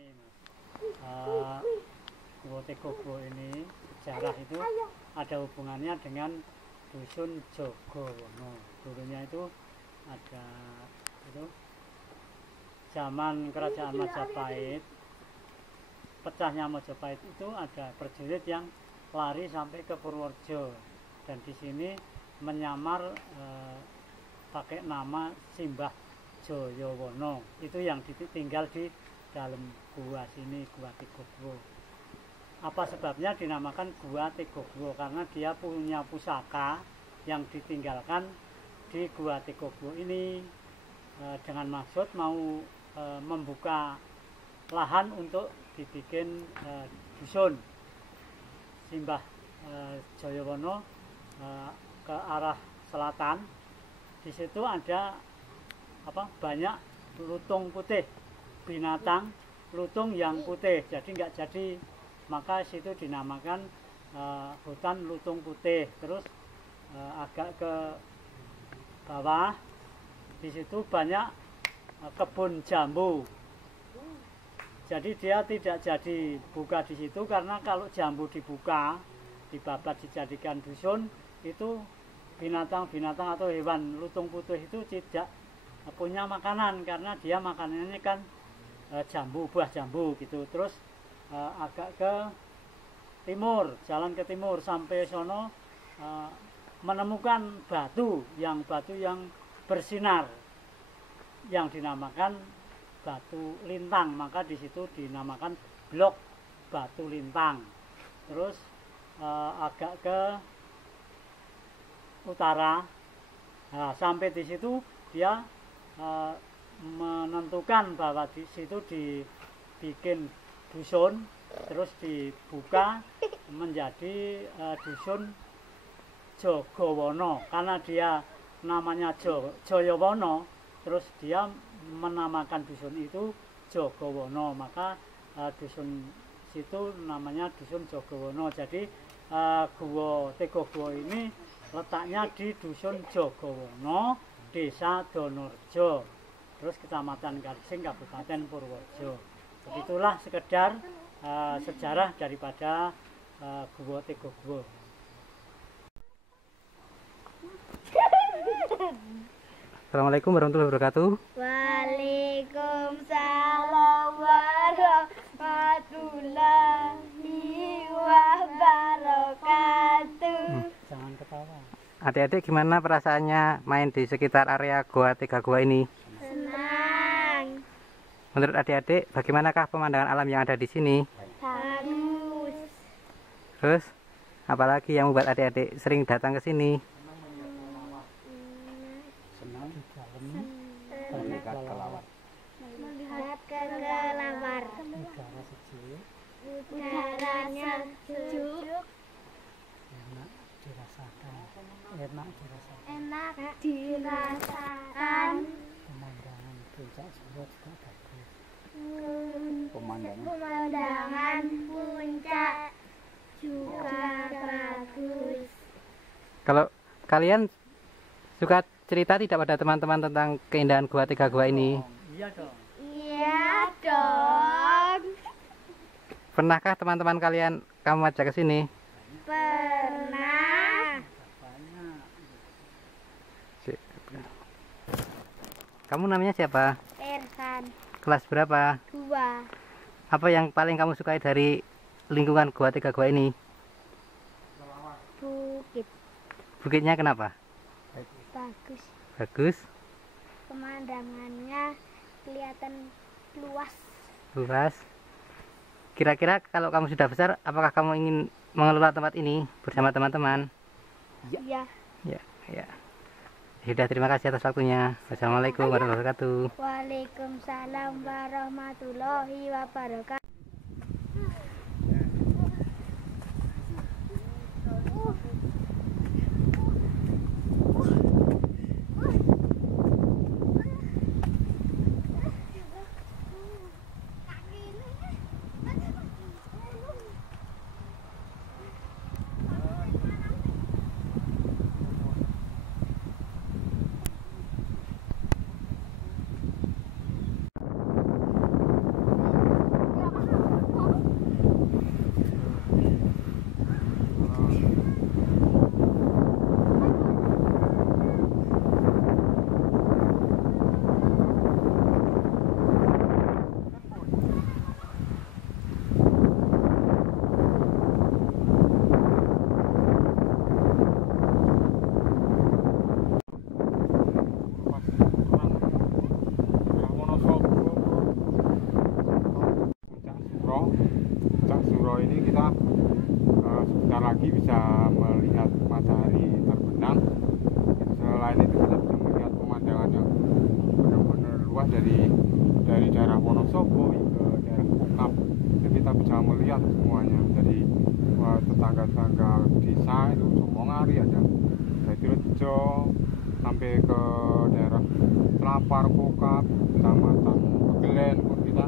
Ini Mas, Gua Tegogo ini sejarah itu ada hubungannya dengan dusun Jogowono. Dulunya itu ada itu zaman kerajaan Majapahit, pecahnya Majapahit itu ada prajurit yang lari sampai ke Purworejo, dan di sini menyamar pakai nama Simbah Joyowono. Itu yang tinggal di dalam gua sini, Gua Tegogo. Apa sebabnya dinamakan Gua Tegogo? Karena dia punya pusaka yang ditinggalkan di Gua Tegogo ini dengan maksud mau membuka lahan untuk dibikin dusun Simbah Joyowono ke arah selatan. Di situ ada banyak lutung putih, binatang lutung yang putih, jadi nggak jadi, maka situ dinamakan hutan lutung putih. Terus agak ke bawah di situ banyak kebun jambu, jadi dia tidak jadi buka di situ, karena kalau jambu dibuka, dibabat dijadikan dusun, itu binatang-binatang atau hewan lutung putih itu tidak punya makanan, karena dia makanannya kan jambu, buah jambu gitu. Terus agak ke timur, jalan ke timur sampai sono menemukan batu yang bersinar yang dinamakan batu lintang, maka di situ dinamakan blok batu lintang. Terus agak ke utara, sampai di situ dia menentukan bahwa di situ dibikin dusun, terus dibuka menjadi dusun Jogowono. Karena dia namanya Joyowono, terus dia menamakan dusun itu Jogowono, maka dusun situ namanya dusun Jogowono. Jadi Gua Tegogo ini letaknya di dusun Jogowono, desa Donorjo, terus kecamatan Garsing, Kabupaten Purworejo. Begitulah sekedar sejarah daripada Gua Tegogo. Assalamualaikum warahmatullahi wabarakatuh. Waalaikumsalam warahmatullahi wabarakatuh. Jangan ketawa. Adik-adik, gimana perasaannya main di sekitar area Gua Tegogo ini? Senang. Menurut adik-adik, bagaimanakah pemandangan alam yang ada di sini? Bagus. Terus, apalagi yang membuat adik-adik sering datang ke sini? Senang di dalam Melihat kelawar. udara sejuk, Udaranya sejuk. enak dirasakan, Enak dirasakan. pemandangan puncak Suro juga bagus. Pemandangan puncak juga bagus. Kalau kalian suka cerita tidak pada teman-teman tentang keindahan Gua Tegogo ini? Iya dong. Iya dong. Pernahkah teman-teman kalian kamu ajak ke sini? Pernah. Banyak. Kamu namanya siapa? Ersan. Kelas berapa? 2. Apa yang paling kamu sukai dari lingkungan Gua Tegogo ini? Bukit. Bukitnya kenapa? Bagus. Bagus, Pemandangannya kelihatan luas. luas. Kira-kira kalau kamu sudah besar, apakah kamu ingin mengelola tempat ini bersama teman-teman? Ya. Ya, ya. Sudah, terima kasih atas waktunya. Wassalamualaikum warahmatullahi wabarakatuh. Waalaikumsalam warahmatullahi wabarakatuh. dari daerah Wonosobo ke daerah Kokap, kita bisa melihat semuanya dari tetangga-tetangga desa itu Jomongari ada Rejo sampai ke daerah Selapar, Kokap, Kecamatan Pegelen pun kita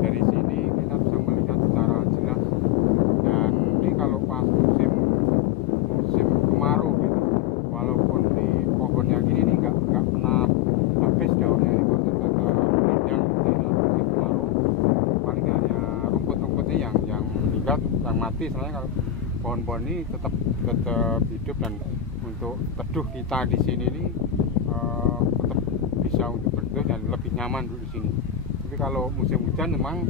dari sini kita bisa melihat secara jelas. Dan ini kalau pas musim kemarau gitu, walaupun di pohonnya gini nih nggak pernah habis daunnya itu tetap panjang musim kemarau, paling hanya rumput-rumputnya yang meninggal, yang mati. Soalnya kalau pohon-pohon ini tetap hidup, dan untuk teduh kita di sini nih tetap bisa untuk berteduh dan lebih nyaman di sini. Tapi kalau musim hujan memang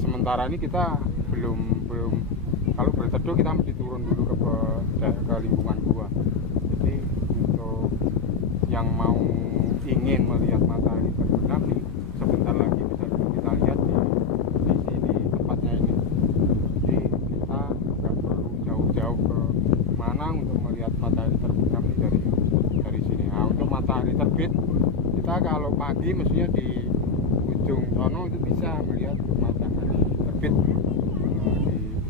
sementara ini kita belum kalau berteduh kita mesti turun dulu ke lingkungan gua. Jadi untuk yang mau ingin melihat matahari terbenam nih sebentar lagi bisa kita lihat di sini tempatnya ini. Jadi kita nggak perlu jauh-jauh ke mana untuk melihat matahari terbenam nih dari sini. Nah, untuk matahari terbit kita kalau pagi mestinya di ujung sono itu bisa melihat matahari terbit di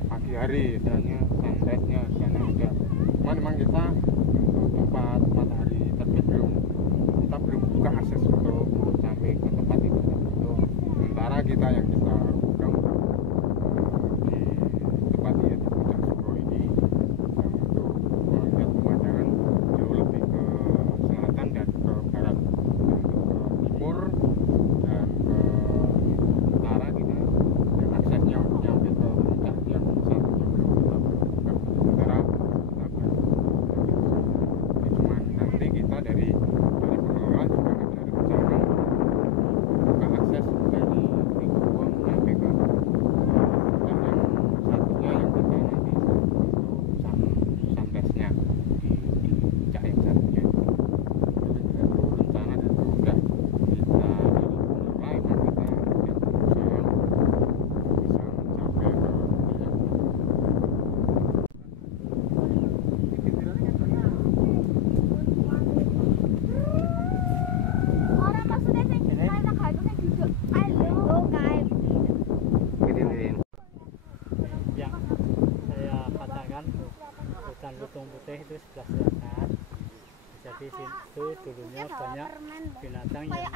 pagi hari, istilahnya sunrise-nya istilahnya ada. Cuman memang kita untuk tempat matahari terbit kita belum buka akses untuk sampai ke tempat itu. Untuk sementara kita yang kita pegang di tempat ini di Puncak Suro ini yang untuk melihat pemandangan jauh lebih ke selatan dan ke barat, untuk ke timur dan ke utara kita yang aksesnya untuk nyampe ke puncak yang satunya belum kita buka. Sementara kita baru cuman nanti kita dari pengelola juga ada rencana buka akses dari Trigowong nyampe ke puncak yang satunya yang kita nanti untuk sunrise-nya di puncak yang satunya. Itu rencana dan itu udah kita dari pengelola emang kita yang berusaha bisa mencapai ke Orang maksudnya sing Ini? kaya tak itu sing duduk. Ayo kae. Gini. Yang saya katakan hutan lutung putih itu sebelah selatan. Jadi situ dulunya banyak binatang yang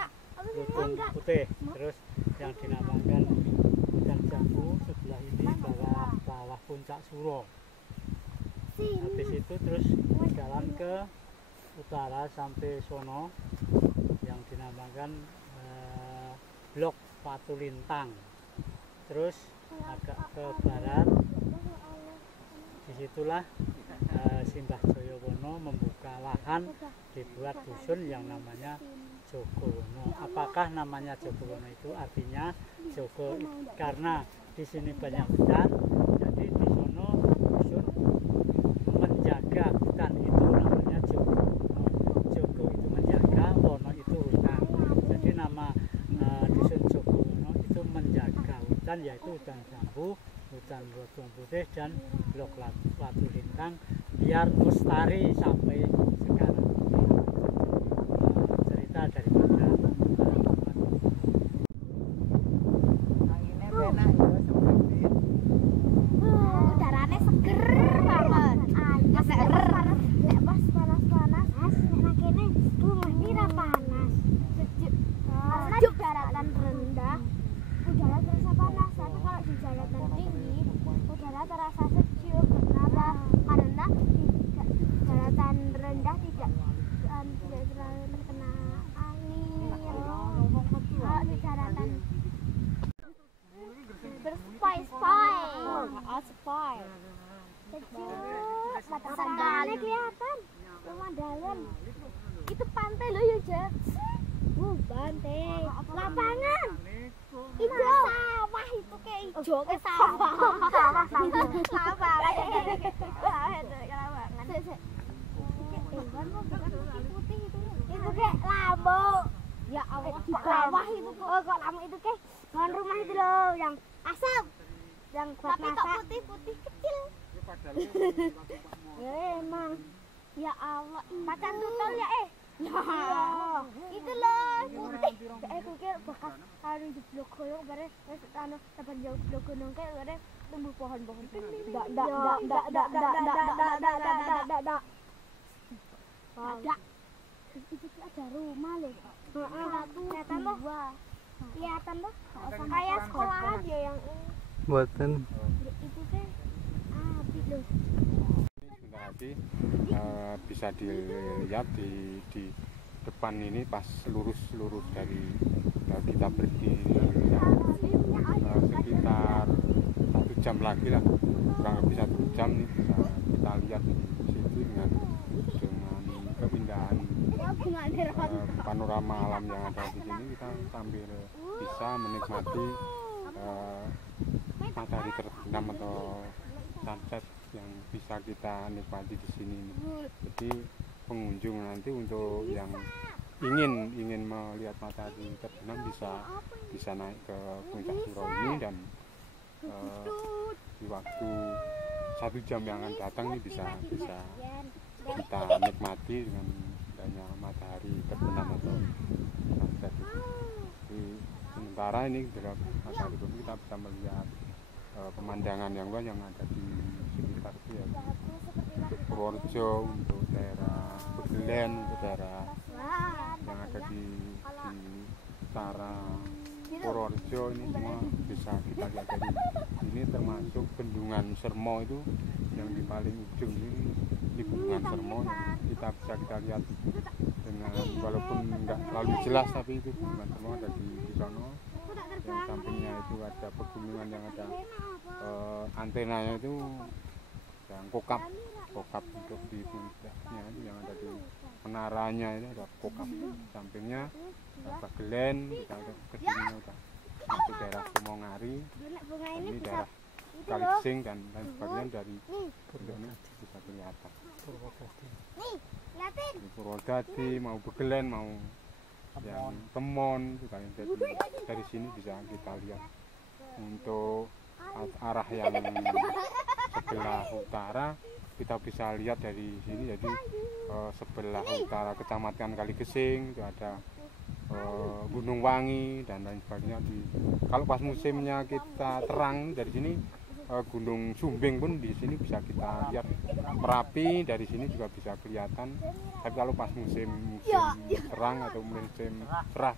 lutung putih. Terus yang dinamakan hutan jambu sebelah ini bawah puncak Suro. Habis itu terus jalan ke utara sampai sono yang dinamakan Blok Watu Lintang. Terus agak ke barat, disitulah Simbah Joyowono membuka lahan, dibuat dusun yang namanya Jogowono. Apakah namanya Jogowono itu artinya Jogo karena di sini banyak hutan, jadi di sono dusun menjaga hutan itu namanya Jogowono. Jogo itu menjaga, wono itu hutan. Jadi nama dusun Jogowono itu menjaga hutan, yaitu hutan jambu, hutan lutung putih, dan blok watu lintang, biar lestari sampai sekarang. Cerita daripada Udarane seger banget. Nek pas panas-panas, nek nang kene rumah ini ra panas. Sejuk. Karena di daratan rendah udara terasa panas, tapi kalau di daratan tinggi udara terasa sejuk. Kenapa? Karena di daratan rendah tidak terlalu terkena angin. Kalau di daratan berspoi-spoi, sejuk, matahari kelihatan, pemandangan. Itu pantai loh ya, Jak. Pantai, lapangan. Itu sawah itu kayak hijau kayak sawah. Sawah putih itu kayak lampu. Ya Allah, di bawah itu kok lampu itu kayak pohon rumah itu loh yang asap, yang buat masak. Tapi putih kecil. Ya emang. Ya Allah, macan tutul ya Itu loh putih kukir bekas anu jeblok koyo bare wis anu saben jeblok gunung kae bare tumbuh pohon-pohon dak itu ada rumah loh. Kelihatan loh. Kelihatan loh. Kayak sekolah aja yang Buatan. itu teh api loh. Sebentar lagi bisa dilihat di depan ini pas lurus dari kita berdiri sekitar 1 jam lagi lah, kurang lebih 1 jam nih bisa kita lihat di situ dengan keindahan panorama alam yang ada di sini. Kita sambil bisa menikmati matahari terbenam atau sunset yang bisa kita nikmati di sini. Jadi pengunjung nanti untuk yang ingin melihat matahari terbenam bisa naik ke puncak Suro ini, dan di waktu 1 jam yang akan datang ini bisa kita nikmati dengan adanya matahari terbenam atau sunset itu. Di sementara ini dalam matahari itu kita bisa melihat pemandangan yang luas yang ada di sekitar itu, ya, untuk Purworejo, untuk daerah Begelen, untuk daerah yang ada di utara Purworejo, ini semua bisa kita lihat dari sini, termasuk Bendungan Sermo itu yang di paling ujung ini Bendungan Sermo yang bisa kita lihat dengan walaupun enggak terlalu jelas, tapi itu Bendungan Sermo ada di sana. Yang sampingnya itu ada pegunungan yang ada antenanya itu yang kokap untuk di puncaknya itu, yang ada di menaranya itu ada kokap. Sampingnya Bagelen, kita ke sini udah masuk daerah Sumongari, ini daerah Kalising dan lain sebagainya dari ini bisa kelihatan. Di Purwodadi mau Begelen mau yang Temon juga, jadi dari sini bisa kita lihat. Untuk arah yang sebelah utara kita bisa lihat dari sini, jadi sebelah utara Kecamatan Kaligesing itu ada Gunung Wangi dan lain sebagainya. Kalau pas musimnya kita terang dari sini, Gunung Sumbing pun di sini bisa kita lihat. Merapi dari sini juga bisa kelihatan. Tapi kalau pas musim terang atau musim cerah,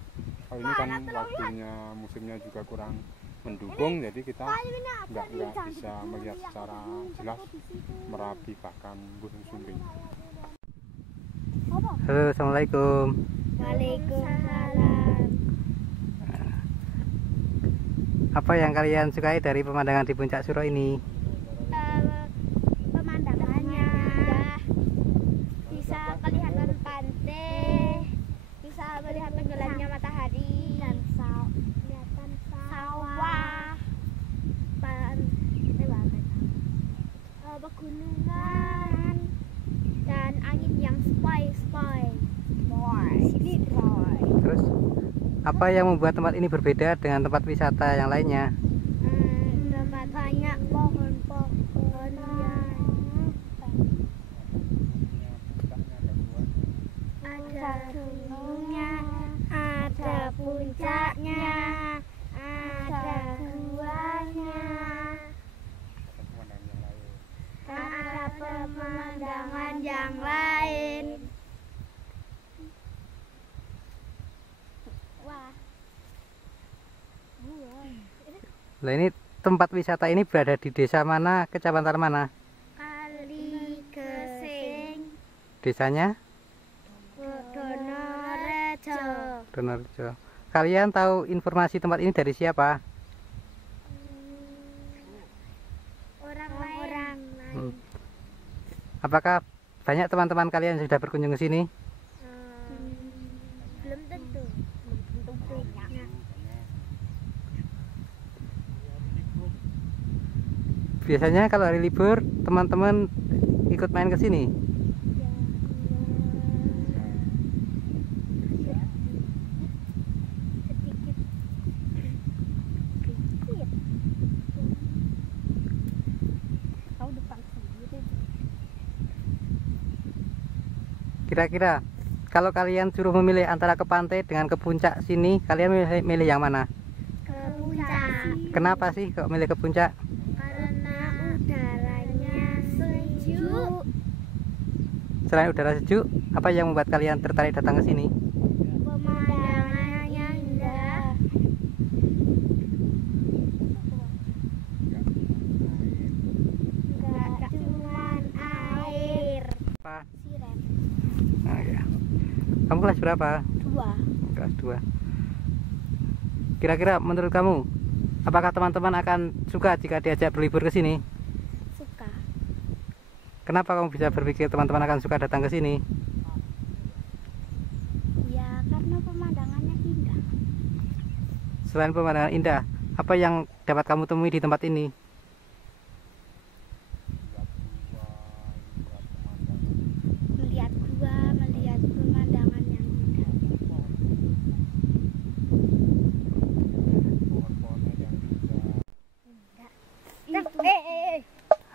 kalau ini kan waktunya musimnya juga kurang mendukung, jadi kita nggak bisa melihat secara jelas Merapi bahkan Gunung Sumbing. Halo, assalamualaikum. Waalaikumsalam. Apa yang kalian sukai dari pemandangan di puncak Suro ini? Pemandangannya bisa kelihatan pantai, bisa melihat tenggelamnya matahari dan kelihatan sawah, pegunungan dan angin yang spoi. Terus apa yang membuat tempat ini berbeda dengan tempat wisata yang lainnya? Tempat banyak pohon-pohonnya. Ada gunungnya, ada puncaknya, ada guanya, ada pemandangan yang lain. Wah. Nah, ini tempat wisata ini berada di desa mana, kecamatan mana? Kaligesing, Desanya? Donorejo. Kalian tahu informasi tempat ini dari siapa? Orang-orang lain. Apakah banyak teman-teman kalian yang sudah berkunjung ke sini? Belum tentu banyak. Biasanya kalau hari libur teman-teman ikut main ke sini. Kira-kira kalau kalian suruh memilih antara ke pantai dengan ke puncak sini, kalian milih yang mana? Ke puncak. Kenapa sih kok milih ke puncak? Karena udaranya sejuk. Selain udara sejuk, apa yang membuat kalian tertarik datang ke sini? Pemandangannya indah. Gak cuman air. Apa? Siren. Nah, ya. Kamu kelas berapa? 2. Kelas 2. Kira-kira menurut kamu, apakah teman-teman akan suka jika diajak berlibur ke sini? Suka. Kenapa kamu bisa berpikir teman-teman akan suka datang ke sini? Ya karena pemandangannya indah. Selain pemandangan indah, apa yang dapat kamu temui di tempat ini? Melihat gua, melihat pemandangan yang indah. Pohon-pohonnya yang indah.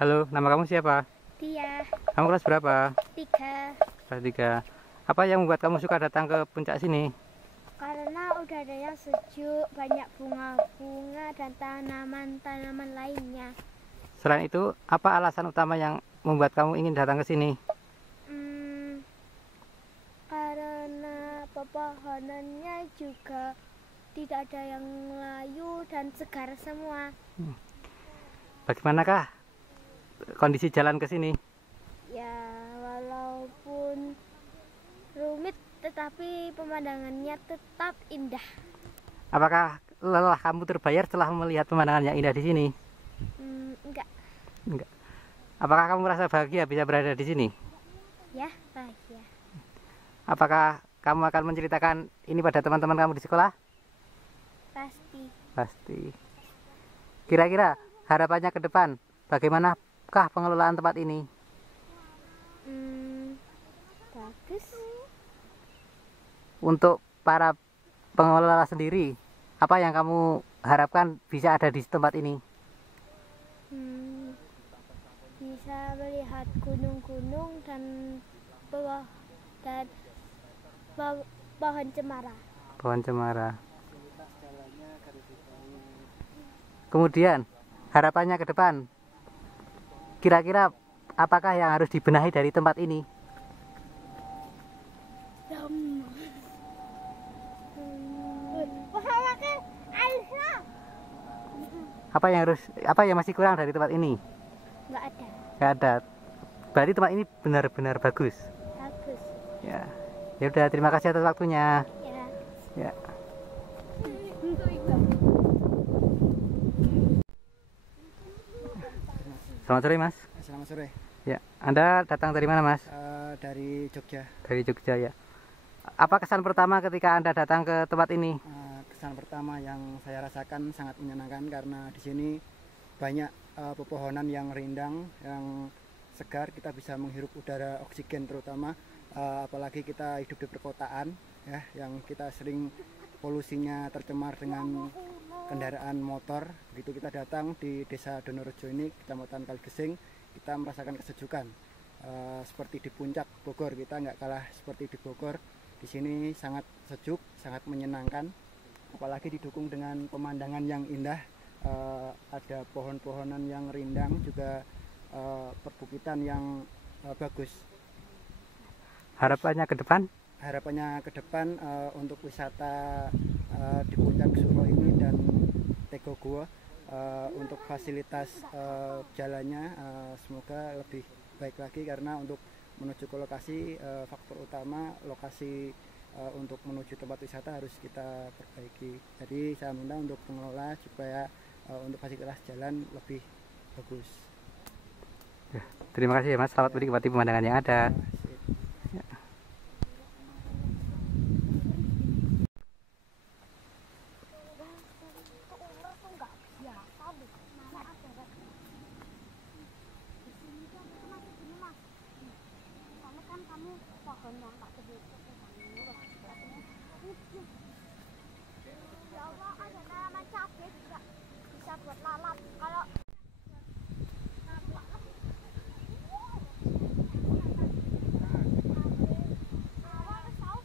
Halo, nama kamu siapa? Dia Kamu kelas berapa? 3. Kelas 3. Apa yang membuat kamu suka datang ke puncak sini? Karena udaranya sejuk, banyak bunga-bunga dan tanaman-tanaman lainnya. Selain itu, apa alasan utama yang membuat kamu ingin datang ke sini? Karena pepohonannya juga tidak ada yang layu dan segar semua. Bagaimanakah kondisi jalan ke sini? Ya, walaupun rumit tetapi pemandangannya tetap indah. Apakah lelah kamu terbayar setelah melihat pemandangan yang indah di sini? Enggak, Enggak. Apakah kamu merasa bahagia bisa berada di sini? ya, bahagia. Apakah kamu akan menceritakan ini pada teman-teman kamu di sekolah? Pasti. Pasti. Kira-kira harapannya ke depan, bagaimanakah pengelolaan tempat ini? Bagus. Untuk para pengelola sendiri, apa yang kamu harapkan bisa ada di tempat ini? Bisa melihat gunung-gunung dan pohon cemara. Pohon cemara. Kemudian harapannya ke depan, kira-kira apakah yang harus dibenahi dari tempat ini? Apa yang masih kurang dari tempat ini? Nggak ada. Nggak ada. Berarti tempat ini benar-benar bagus. Bagus. Ya. Ya udah, terima kasih atas waktunya. Ya. Ya. Selamat sore, Mas. Selamat sore. Ya, Anda datang dari mana, Mas? Dari Jogja. Dari Jogja, ya. Apa kesan pertama ketika Anda datang ke tempat ini? Kesan pertama yang saya rasakan sangat menyenangkan karena di sini banyak pepohonan yang rindang, yang segar. Kita bisa menghirup udara oksigen terutama, apalagi kita hidup di perkotaan, ya, yang kita sering polusinya tercemar dengan kendaraan motor. Begitu kita datang di Desa Donorejo ini, Kecamatan Kaligesing, kita merasakan kesejukan. Seperti di Puncak Bogor, kita nggak kalah seperti di Bogor. Di sini sangat sejuk, sangat menyenangkan, apalagi didukung dengan pemandangan yang indah. Ada pohon-pohonan yang rindang, juga perbukitan yang bagus. Harapannya ke depan? Harapannya ke depan untuk wisata di Puncak Suro ini dan Tego Goa, untuk fasilitas jalannya semoga lebih baik lagi, karena untuk menuju ke lokasi, faktor utama lokasi untuk menuju tempat wisata harus kita perbaiki. Jadi saya minta untuk pengelola supaya untuk fasilitas jalan lebih bagus. Ya, terima kasih ya, Mas. Selamat menikmati pemandangan yang ada. Ya. Kamu pohon yang tak ya Allah, ada tanaman cabai juga bisa buat lalap. Kalau awal tahu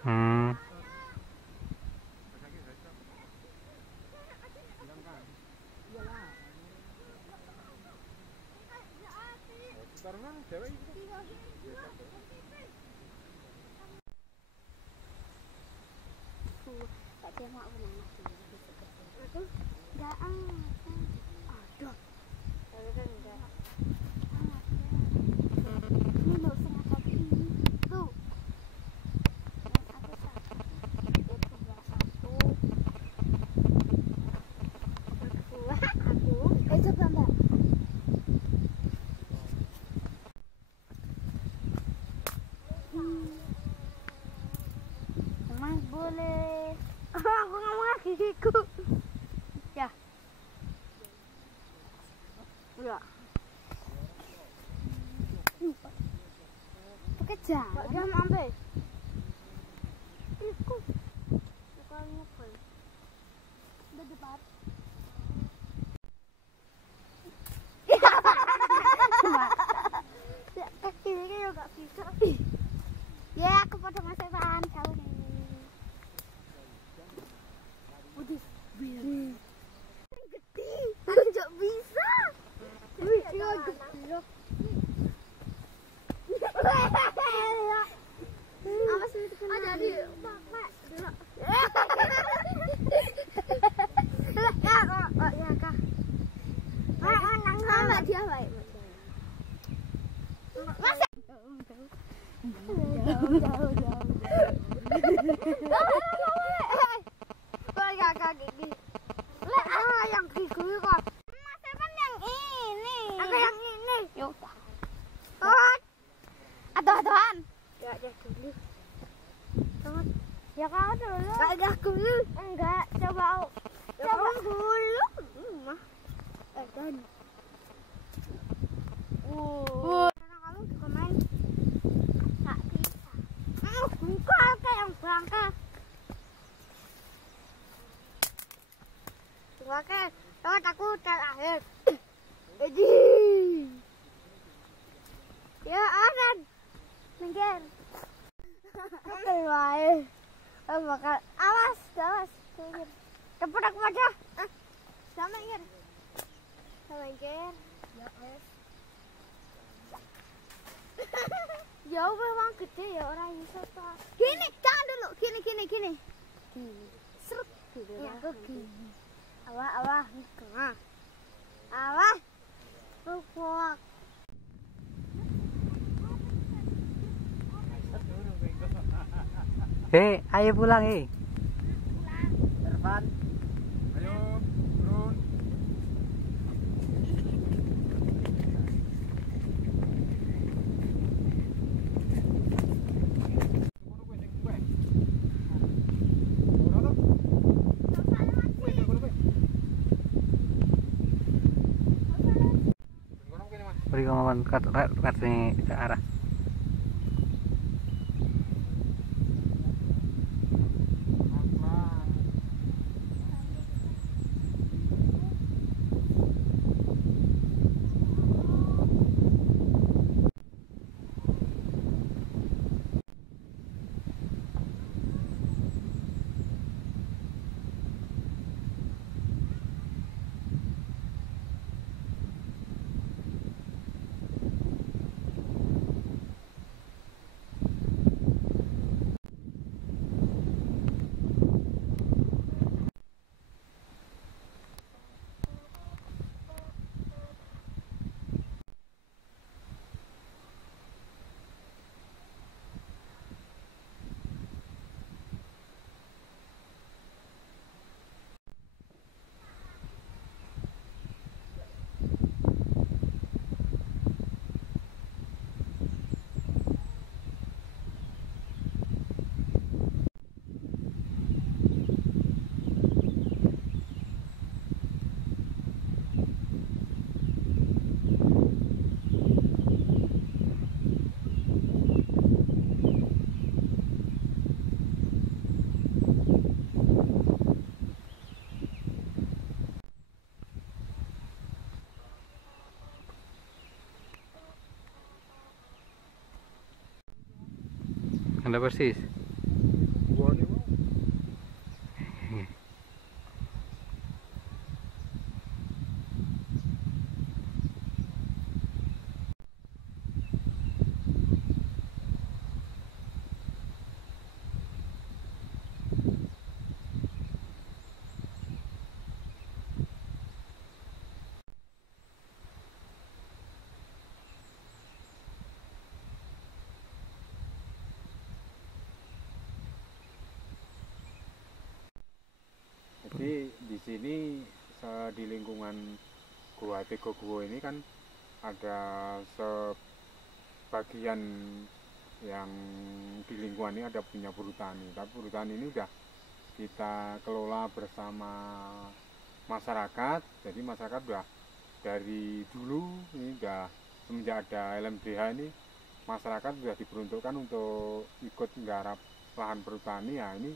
Hmm. Tak dia mak pernah aku enggak aduh tapi kan enggak ini lo setengah kaki tuh aku sakit itu sebelah satu aku coba mbak Mas boleh aku ngomong lagi gigiku ya enggak pakai jam ambil iku kalau nyebel udah depan ya kaki ini juga bisa ya aku pada masa depan kau nih udah gede nggak bisa awas ada di bapak ya kak nggak dia baik masa kakak gigi yang gigi kok mas Evan yang ini aku yang ini yaudah aduh-aduhan ya dulu ya kau dulu enggak dulu enggak coba dulu mah dan karena kamu juga main tak bisa bukan kayak yang bangka oke, lewat aku terakhir. Jadi, ya Aran, minggir. Oke, baik. Bakal awas, minggir. Cepat aku aja. Sama minggir. Sama minggir. Ya es. Jauh memang gede ya orang wisata. Gini, jangan dulu. Gini. Serut. Ya, gini. Awah, kuat. Ayo pulang, Irfan Ayo, turun. Beri kemauan katanya ke arah. Nggak persis. Gua nih mau. Jadi di sini di lingkungan Gua Tego Guwo ini kan ada sebagian yang di lingkungan ini ada punya perhutani, tapi perhutani ini udah kita kelola bersama masyarakat. Jadi masyarakat udah dari dulu ini udah semenjak ada LMDH ini masyarakat sudah diperuntukkan untuk ikut menggarap lahan perhutani. Ya ini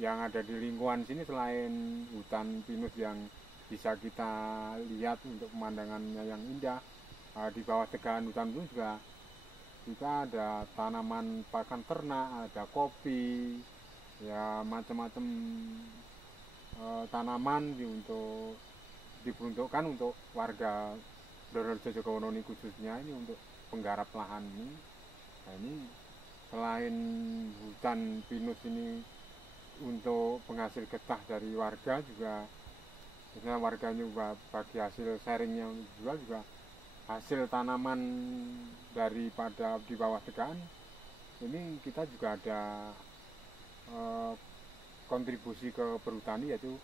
yang ada di lingkungan sini selain hutan pinus yang bisa kita lihat untuk pemandangannya yang indah, di bawah tegakan hutan itu juga kita ada tanaman pakan ternak, ada kopi, ya macam-macam tanaman untuk diperuntukkan untuk warga Donorejo Jogowono ini, khususnya ini untuk penggarap lahan ini. Nah, ini selain hutan pinus ini untuk penghasil getah dari warga, juga misalnya warganya juga bagi hasil sharingnya jual, juga hasil tanaman daripada di bawah tegaan ini kita juga ada kontribusi ke perhutani, yaitu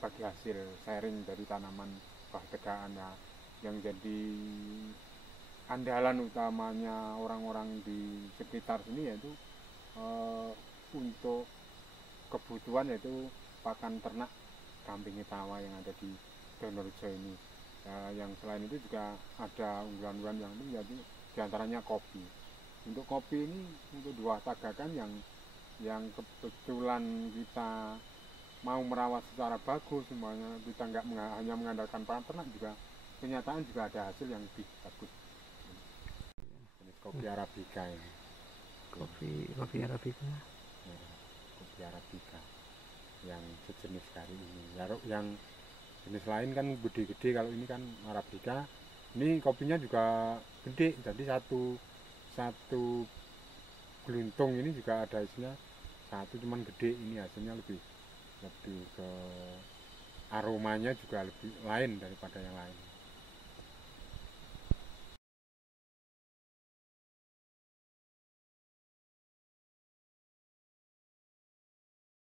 bagi hasil sharing dari tanaman bawah tegaan ya, yang jadi andalan utamanya orang-orang di sekitar sini, yaitu untuk kebutuhan yaitu pakan ternak kambing tawa yang ada di Donorejo ini. Yang selain itu juga ada unggulan-unggulan yang ini, yaitu diantaranya kopi. Untuk kopi ini untuk dua tagakan yang kebetulan kita mau merawat secara bagus semuanya, kita nggak hanya mengandalkan pakan ternak, juga kenyataan juga ada hasil yang lebih bagus. Jenis kopi Arabica ini. Kopi Arabica. Kopi Arabica yang sejenis kali ini. Yang jenis lain kan gede-gede, kalau ini kan Arabica. Ini kopinya juga gede, jadi satu geluntung ini juga ada isinya satu, cuman gede. Ini hasilnya lebih ke aromanya juga lebih lain daripada yang lain.